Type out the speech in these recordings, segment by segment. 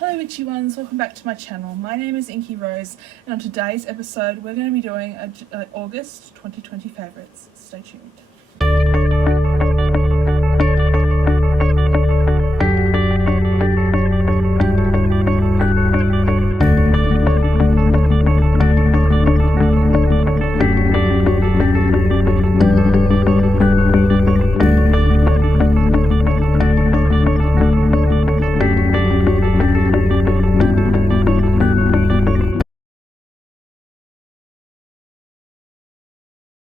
Hello witchy ones, welcome back to my channel. My name is Inky Rose, and on today's episode we're going to be doing August 2020 favourites. Stay tuned.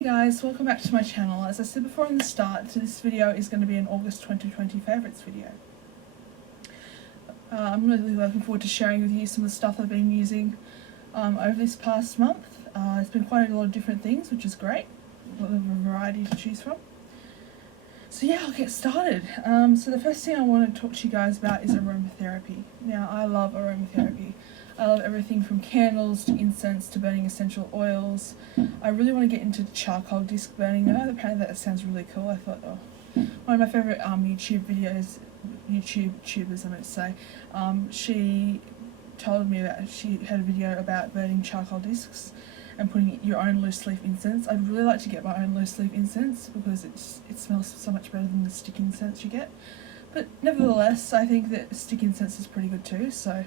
Hey guys, welcome back to my channel. As I said before in the start, this video is going to be an August 2020 favourites video. I'm really looking forward to sharing with you some of the stuff I've been using over this past month. It's been quite a lot of different things, which is great. A lot of variety to choose from. So yeah, I'll get started. So the first thing I want to talk to you guys about is aromatherapy. Now, I love aromatherapy. I love everything from candles to incense to burning essential oils. I really want to get into charcoal disc burning though. Apparently that sounds really cool. I thought, one of my favourite YouTubers, I meant to say, she told me that she had a video about burning charcoal discs and putting your own loose leaf incense. I'd really like to get my own loose leaf incense because it smells so much better than the stick incense you get. But nevertheless, I think that stick incense is pretty good too, so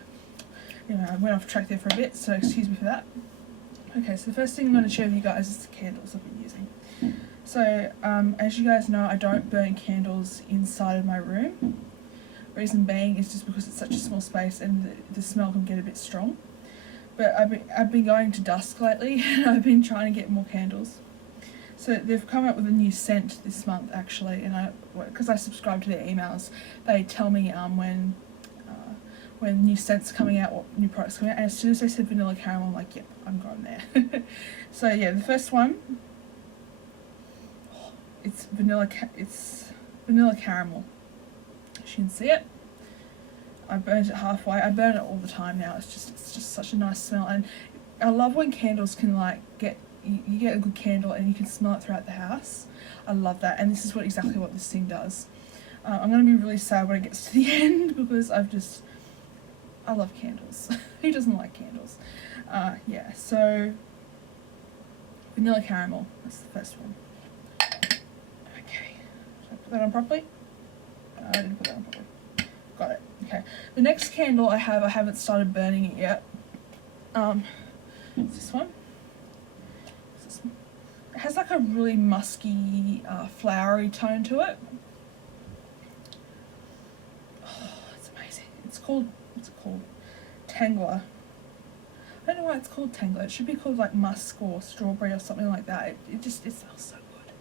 you know, I went off track there for a bit, so excuse me for that. Okay, so the first thing I'm going to share with you guys is the candles I've been using. So, as you guys know, I don't burn candles inside of my room. Reason being is just because it's such a small space and the smell can get a bit strong. But I've been going to dusk lately, and I've been trying to get more candles. So they've come up with a new scent this month actually, and because I subscribe to their emails, they tell me when new scents coming out or new products coming out, and as soon as they said vanilla caramel, I'm like, yep, I'm going there. So yeah, the first one, it's vanilla caramel. You can see it. I burned it halfway. I burn it all the time now. It's just such a nice smell, and I love when candles can you get a good candle and you can smell it throughout the house. I love that, and this is exactly what this thing does. I'm going to be really sad when it gets to the end because I love candles. Who doesn't like candles? Yeah, so vanilla caramel, that's the first one. Okay, should I put that on properly? I didn't put that on properly. Got it. Okay, the next candle I haven't started burning it yet. It's this one. It has like a really musky, flowery tone to it. Oh, it's amazing. What's it called? Tangler. I don't know why it's called Tangler. It should be called like musk or strawberry or something like that. It smells so good.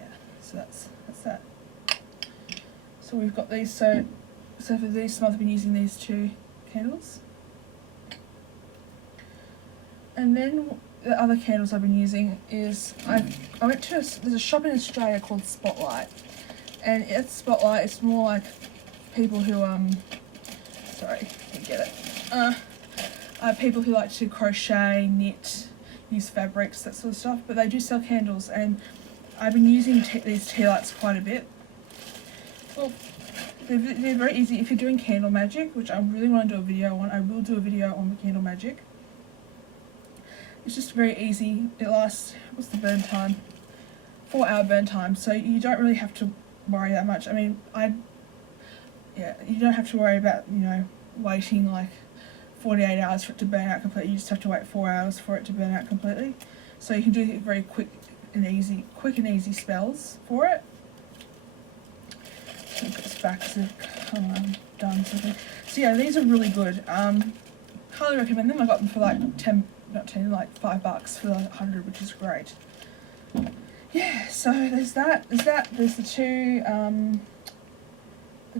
Yeah, so that's that. So we've got these. So for this month I've been using these two candles. And then the other candles I've been using is I went to there's a shop in Australia called Spotlight, and at Spotlight it's more like people who sorry, you get it. People who like to crochet, knit, use fabrics, that sort of stuff. But they do sell candles, and I've been using these tea lights quite a bit. Well, they're very easy if you're doing candle magic, which I really want to do a video on. I will do a video on the candle magic. It's just very easy. It lasts, what's the burn time? 4-hour burn time, so you don't really have to worry that much. I mean, you don't have to worry about, waiting like 48 hours for it to burn out completely. You just have to wait 4 hours for it to burn out completely. So you can do very quick and easy spells for it. I'll put this back because I've done something. So yeah, these are really good. Highly recommend them. I got them for like $5 for like 100, which is great. Yeah, so there's that. There's the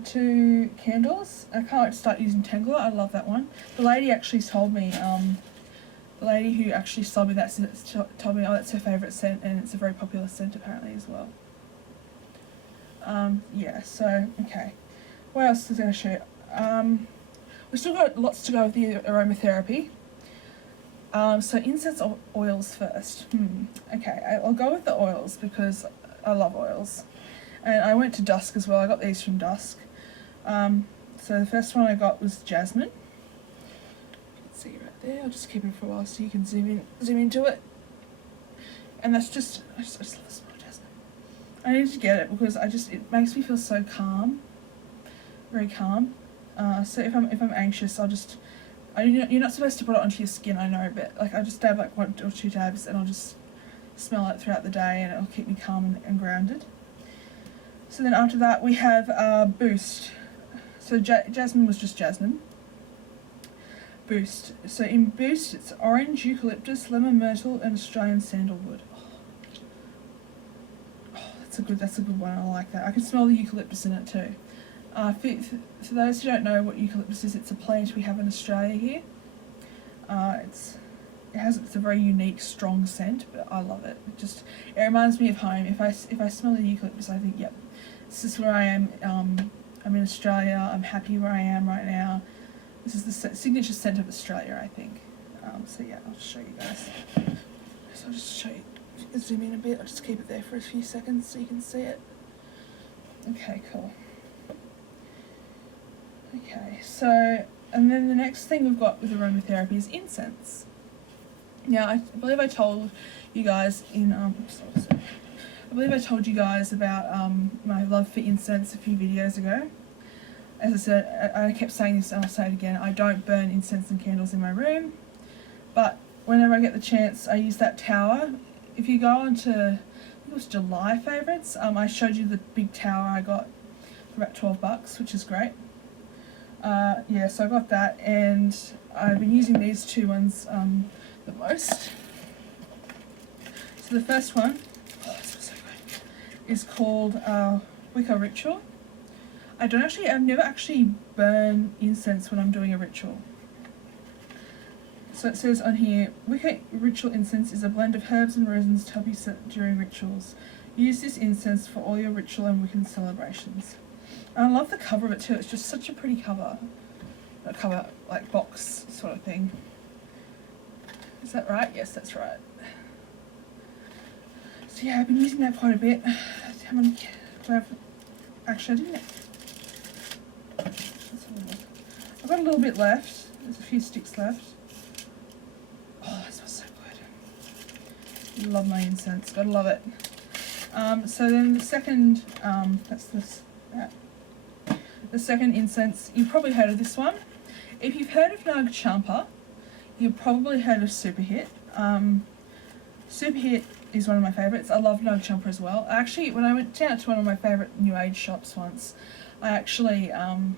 two candles. I can't wait to start using Tangler. I love that one. The lady actually told me, the lady who actually sold me that told me, oh, that's her favourite scent, and it's a very popular scent apparently as well. Yeah, so, okay. What else is I going to show you? We've still got lots to go with the aromatherapy. So incense oils first. Okay, I'll go with the oils because I love oils. And I went to Dusk as well. I got these from Dusk. So the first one I got was jasmine. See right there. I'll just keep it for a while so you can zoom into it. And that's just, I just love the smell of jasmine. I need to get it because it makes me feel so calm, very calm. So if I'm anxious, you're not supposed to put it onto your skin, I know, but like I just dab like 1 or 2 dabs and I'll just smell it throughout the day and it'll keep me calm and grounded. So then after that we have Boost. So jasmine was just jasmine. Boost. So in Boost it's orange, eucalyptus, lemon myrtle and Australian sandalwood. That's a good one. I like that. I can smell the eucalyptus in it too. For those who don't know what eucalyptus is, it's a plant we have in Australia here. It's a very unique, strong scent, but I love it. It reminds me of home. If I smell the eucalyptus, I think, yep, this is where I am. I'm in Australia. I'm happy where I am right now. This is the signature scent of Australia, I think. So yeah, I'll just show you guys. So I'll just show you. Zoom in a bit. I'll just keep it there for a few seconds so you can see it. Okay, cool. Okay, so, and then the next thing we've got with aromatherapy is incense. Now, I believe I told you guys about my love for incense a few videos ago. As I said, I kept saying this and I'll say it again, I don't burn incense and candles in my room, but whenever I get the chance, I use that tower. If you go on to, I think it was July favourites, I showed you the big tower I got for about $12, which is great. Yeah, so I got that, and I've been using these 2 ones the most. So the first one, oh, this was so good, is called Wicca Ritual. I've never actually burn incense when I'm doing a ritual. So it says on here, Wicca Ritual Incense is a blend of herbs and resins to help you set during rituals. Use this incense for all your ritual and Wiccan celebrations. And I love the cover of it too. It's just such a pretty cover. A cover, like box sort of thing. Is that right? Yes, that's right. So yeah, I've been using that quite a bit. How many do I have? Actually, I didn't. Let's have a look. I've got a little bit left. There's a few sticks left. Oh, this smells so good. Love my incense. Gotta love it. So then the second, that's this. The second incense, you've probably heard of this one. If you've heard of Nag Champa, you've probably heard of Superhit. Superhit is one of my favourites. I love Nag Champa as well. Actually, when I went down to one of my favourite New Age shops once, I actually found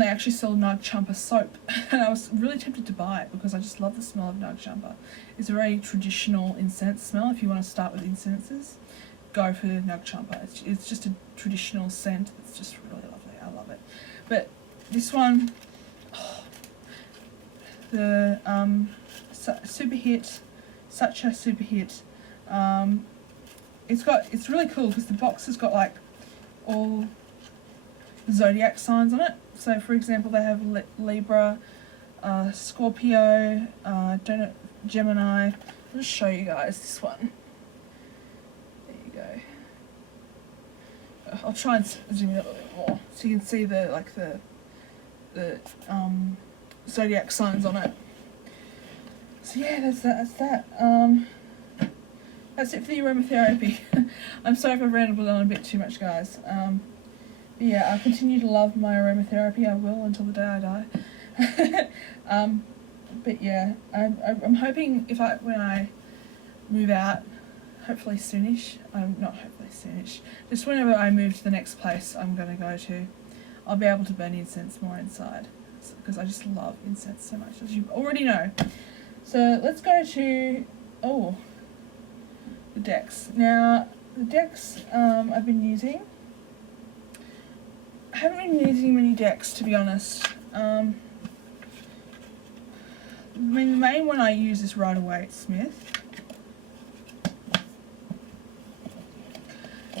they actually sell Nag Champa soap, and I was really tempted to buy it because I just love the smell of Nag Champa. It's a very traditional incense smell. If you want to start with incenses, go for Nag Champa. It's just a traditional scent. It's just really lovely. I love it. But this one, the Superhit, such a super hit. It's really cool because the box has got like all the zodiac signs on it. So for example, they have Libra, Scorpio, Gemini. I'll just show you guys this one. There you go. I'll try and zoom in a little bit more so you can see the zodiac signs on it. So yeah, that's that. That's it for the aromatherapy. I'm sorry if I've rambled on a bit too much, guys. Yeah, I'll continue to love my aromatherapy. I will until the day I die. But yeah, I'm hoping when I move out, hopefully soonish. Not hopefully soonish. Just whenever I move to the next place I'm going to go to, I'll be able to burn incense more inside because I just love incense so much, as you already know. So let's go to the decks. Now the decks I've been using. I haven't been using many decks, to be honest. I mean, the main one I use is Rider Waite Smith.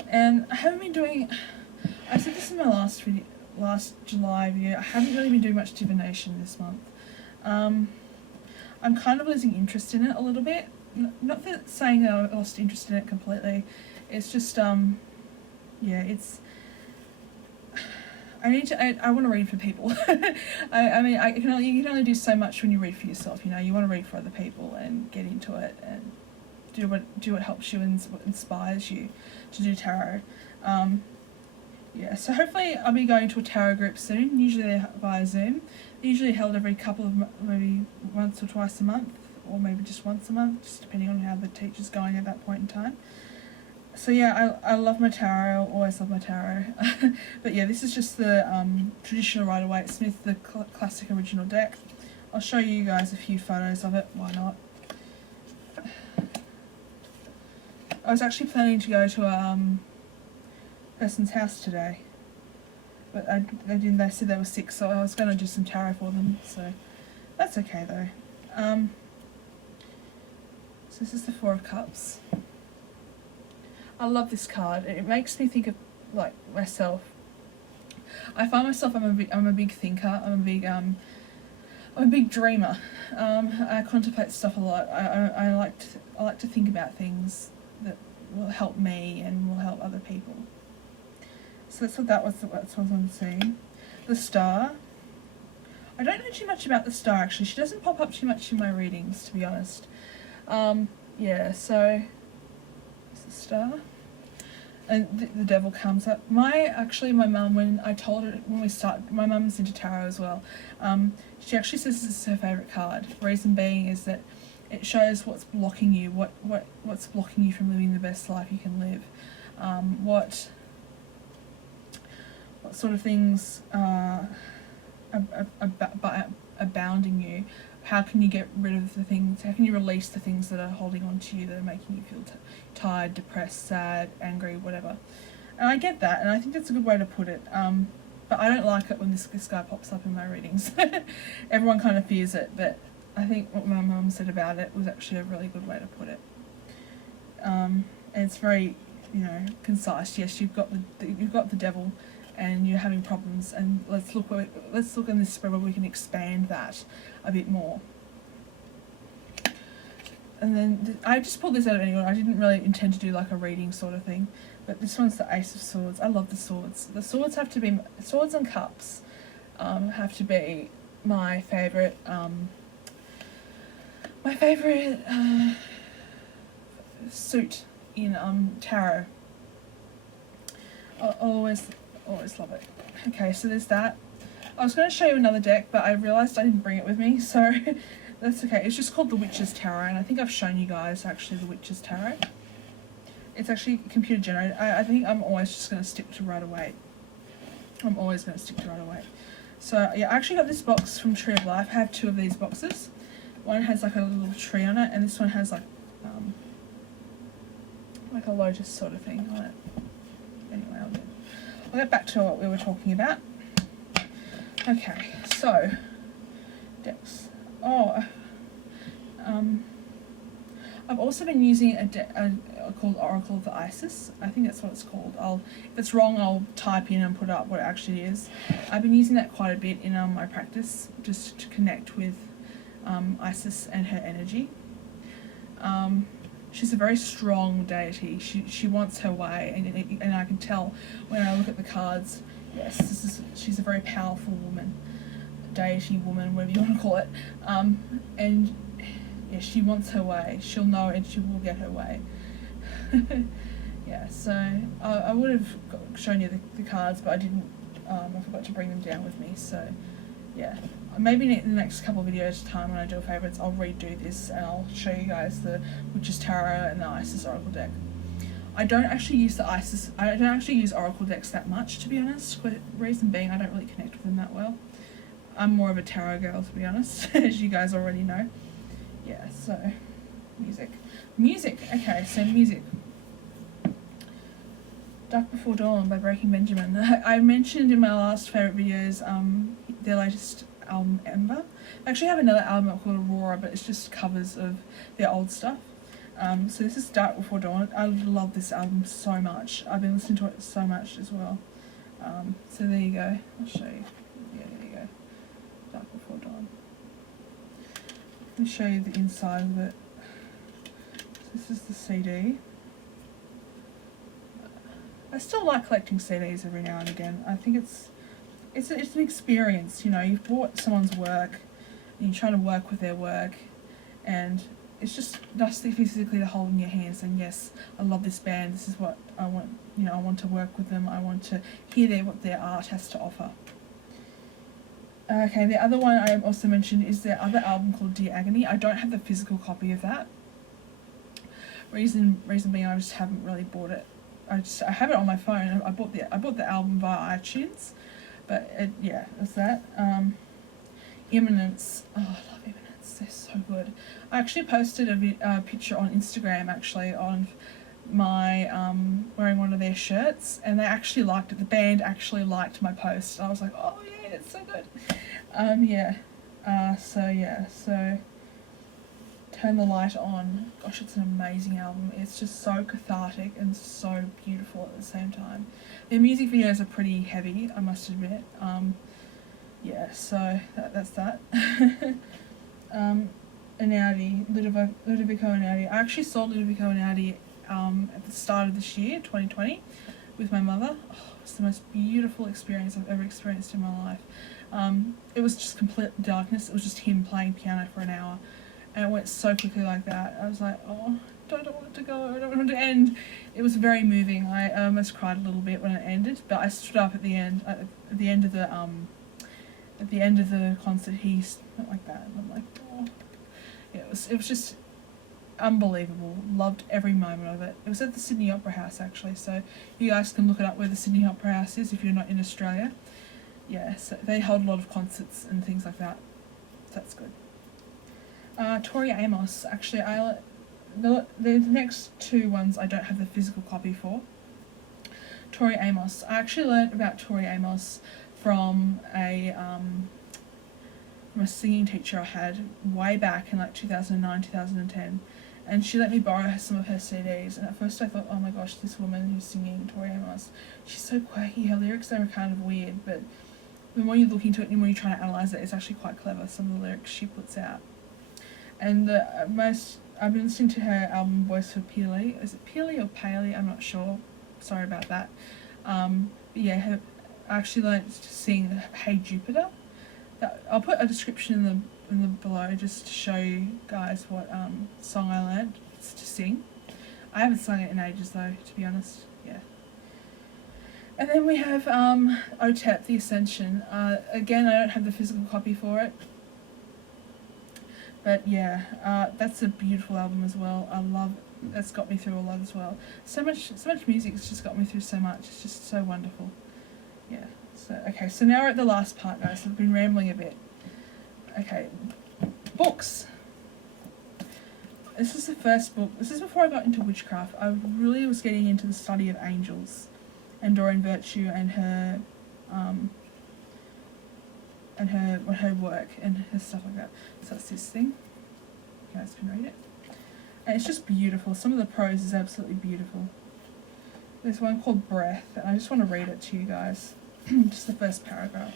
And I haven't been doing, I said this in my last July video, I haven't really been doing much divination this month. I'm kind of losing interest in it a little bit. Not that saying that I lost interest in it completely. It's just, yeah, I want to read for people. I mean, you can only do so much when you read for yourself. You know, you want to read for other people and get into it and do what helps you and what inspires you to do tarot. Yeah, so hopefully I'll be going to a tarot group soon. Usually they're via Zoom. They're usually held every couple of maybe once or twice a month, or maybe just once a month, just depending on how the teacher's going at that point in time. So yeah, I love my tarot. Always love my tarot. But yeah, this is just the traditional Rider-Waite-Smith, the classic original deck. I'll show you guys a few photos of it. Why not? I was actually planning to go to a person's house today, but they didn't. They said they were sick, so I was going to do some tarot for them. So that's okay though. So this is the Four of Cups. I love this card. It makes me think of like myself. I find myself I'm a big thinker. I'm a big dreamer. I contemplate stuff a lot. I like to think about things that will help me and will help other people. So that's what I'm seeing. The Star. I don't know too much about the Star actually. She doesn't pop up too much in my readings, to be honest. Yeah, so it's the Star. And the Devil comes up. My mum, when I told her when we started, my mum's into tarot as well. She actually says this is her favourite card. Reason being is that it shows what's blocking you, what's blocking you from living the best life you can live. What sort of things are bounding you. How can you get rid of the things, how can you release the things that are holding on to you, that are making you feel tired, depressed, sad, angry, whatever. And I get that, and I think that's a good way to put it. But I don't like it when this guy pops up in my readings. Everyone kind of fears it, but I think what my mum said about it was actually a really good way to put it. And it's very, concise. Yes, you've got the devil, and you're having problems, and let's look in this spread where we can expand that a bit more. And then I just pulled this out of anyone. I didn't really intend to do like a reading sort of thing, but this one's the Ace of Swords. I love the swords. The swords have to be swords and cups. Have to be my favourite. Suit in tarot. I'll always love it. Okay, so there's that. I was going to show you another deck, but I realised I didn't bring it with me, so that's okay. It's just called the Witch's Tarot, and I think I've shown you guys actually the Witch's Tarot. It's actually computer generated. I think I'm always just going to stick to Rider-Waite. I'm always going to stick to Rider-Waite. So yeah, I actually got this box from Tree of Life. I have two of these boxes. One has like a little tree on it, and this one has like a lotus sort of thing on it. Anyway, I'll get back to what we were talking about. Okay, so decks. I've also been using a deck called Oracle of the Isis. I think that's what it's called. If it's wrong, I'll type in and put up what it actually is. I've been using that quite a bit in my practice, just to connect with Isis and her energy. She's a very strong deity. She wants her way, and I can tell when I look at the cards. Yes, she's a very powerful woman, deity woman, whatever you want to call it. And yeah, she wants her way. She'll know, and she will get her way. Yeah. So I would have shown you the cards, but I didn't. I forgot to bring them down with me. So yeah. Maybe in the next couple of videos time when I do favourites, I'll redo this and I'll show you guys the Witch's Tarot and the Isis Oracle deck. I don't actually use Oracle decks that much, to be honest. But reason being, I don't really connect with them that well. I'm more of a tarot girl, to be honest, as you guys already know. Yeah, so music. Okay, so music. Dark Before Dawn by Breaking Benjamin. I mentioned in my last favourite videos their latest album, Ember. I actually have another album called Aurora, but it's just covers of their old stuff. So this is Dark Before Dawn. I love this album so much. I've been listening to it so much as well. So there you go. I'll show you. Yeah, there you go. Dark Before Dawn. Let me show you the inside of it. So this is the CD. I still like collecting CDs every now and again. I think it's it's an experience, you know. You've bought someone's work, and you're trying to work with their work, and it's just nice physically to hold in your hands and yes, I love this band, this is what I want, you know, I want to work with them, I want to hear what their art has to offer. Okay, the other one I also mentioned is their other album called Dear Agony. I don't have the physical copy of that. Reason being I just haven't really bought it. I have it on my phone. I bought the album via iTunes, but that's that. Imminence. Oh, I love Imminence. They're so good. I actually posted a picture on Instagram actually on my wearing one of their shirts, and they actually liked it. The band actually liked my post. I was like, oh yeah, it's so good. So Turn the Light On. Gosh, it's an amazing album. It's just so cathartic and so beautiful at the same time. Their music videos are pretty heavy, I must admit. So that's that. Einaudi, Ludovico Einaudi. I actually saw Ludovico Einaudi at the start of this year, 2020, with my mother. Oh, it was the most beautiful experience I've ever experienced in my life. It was just complete darkness. It was just him playing piano for an hour. And it went so quickly like that. I was like, oh, I don't want it to go. I don't want it to end. It was very moving. I almost cried a little bit when it ended, but I stood up at the end. At the end of the concert, he went like that, and I'm like, oh. Yeah, it was just unbelievable. Loved every moment of it. It was at the Sydney Opera House actually, so you guys can look it up where the Sydney Opera House is if you're not in Australia. Yeah, so they hold a lot of concerts and things like that. So that's good. Tori Amos, actually, the next two ones I don't have the physical copy for. Tori Amos. I actually learned about Tori Amos from a singing teacher I had way back in like 2009, 2010, and she let me borrow some of her CDs, and at first I thought, oh my gosh, this woman who's singing, Tori Amos, she's so quirky, her lyrics are kind of weird, but the more you look into it and the more you try to analyse it, it's actually quite clever, some of the lyrics she puts out. And I've been listening to her album Voice for Peely. Is it Peely or Paley? I'm not sure. Sorry about that. I actually learned to sing Hey Jupiter. I'll put a description in the below just to show you guys what song I learned to sing. I haven't sung it in ages though, to be honest. Yeah. And then we have OTEP, The Ascension. Again, I don't have the physical copy for it. But that's a beautiful album as well. That's got me through a lot as well. So much music has just got me through so much. It's just so wonderful. Yeah. So now we're at the last part, guys. I've been rambling a bit. Okay, books. This is the first book. This is before I got into witchcraft. I really was getting into the study of angels, and Doreen Virtue and her work and her stuff like that. So that's this thing. You guys can read it. And it's just beautiful. Some of the prose is absolutely beautiful. There's one called Breath, and I just want to read it to you guys. Just the first paragraph.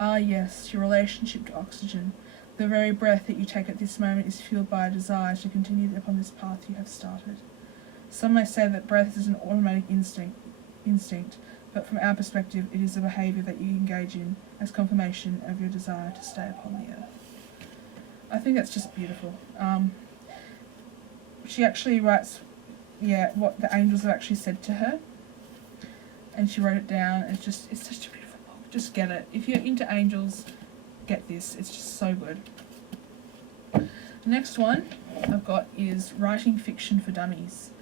Ah yes, your relationship to oxygen. The very breath that you take at this moment is fueled by a desire to continue upon this path you have started. Some may say that breath is an automatic instinct, but from our perspective it is a behaviour that you engage in as confirmation of your desire to stay upon the earth. I think that's just beautiful. She actually writes what the angels have actually said to her, and she wrote it down. It's such a beautiful book. Just get it. If you're into angels, get this. It's just so good. The next one I've got is Writing Fiction for Dummies.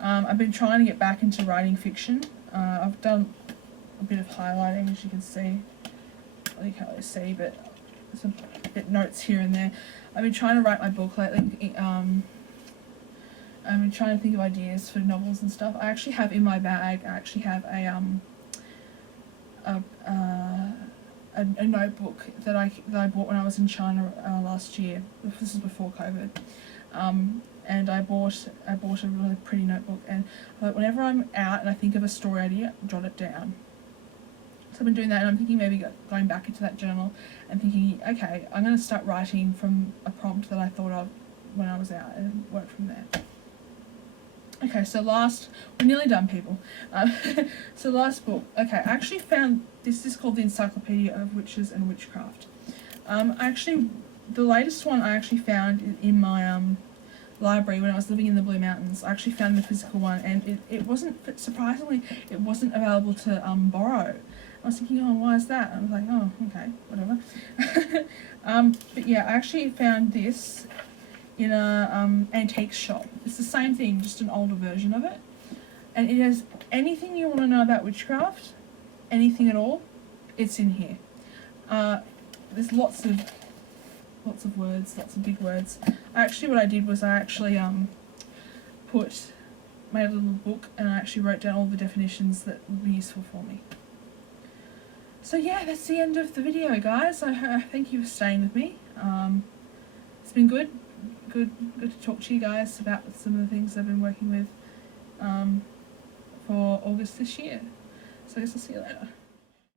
I've been trying to get back into writing fiction. I've done a bit of highlighting, as you can see. Well, you can't really see, but some bit notes here and there. I've been trying to write my book lately. I've been trying to think of ideas for novels and stuff. I actually have in my bag, I a notebook that I bought when I was in China last year. This is before COVID. And I bought a really pretty notebook, and whenever I'm out and I think of a story idea, jot it down. So I've been doing that, and I'm thinking maybe going back into that journal and thinking, okay, I'm going to start writing from a prompt that I thought of when I was out and work from there. Okay, so we're nearly done, people. So last book. Okay, I actually found, this is called the Encyclopedia of Witches and Witchcraft. The latest one I actually found in my library when I was living in the Blue Mountains. I actually found the physical one, and it wasn't, surprisingly, it wasn't available to borrow. I was thinking, oh, why is that? I was like, oh, okay, whatever. But yeah, I actually found this in a antique shop. It's the same thing, just an older version of it, and it has anything you want to know about witchcraft, anything at all, it's in here. There's lots of words, lots of big words. Actually, what I did was I actually made a little book, and I actually wrote down all the definitions that would be useful for me. So yeah, that's the end of the video, guys. I thank you for staying with me. It's been good to talk to you guys about some of the things I've been working with for August this year. So I guess I'll see you later.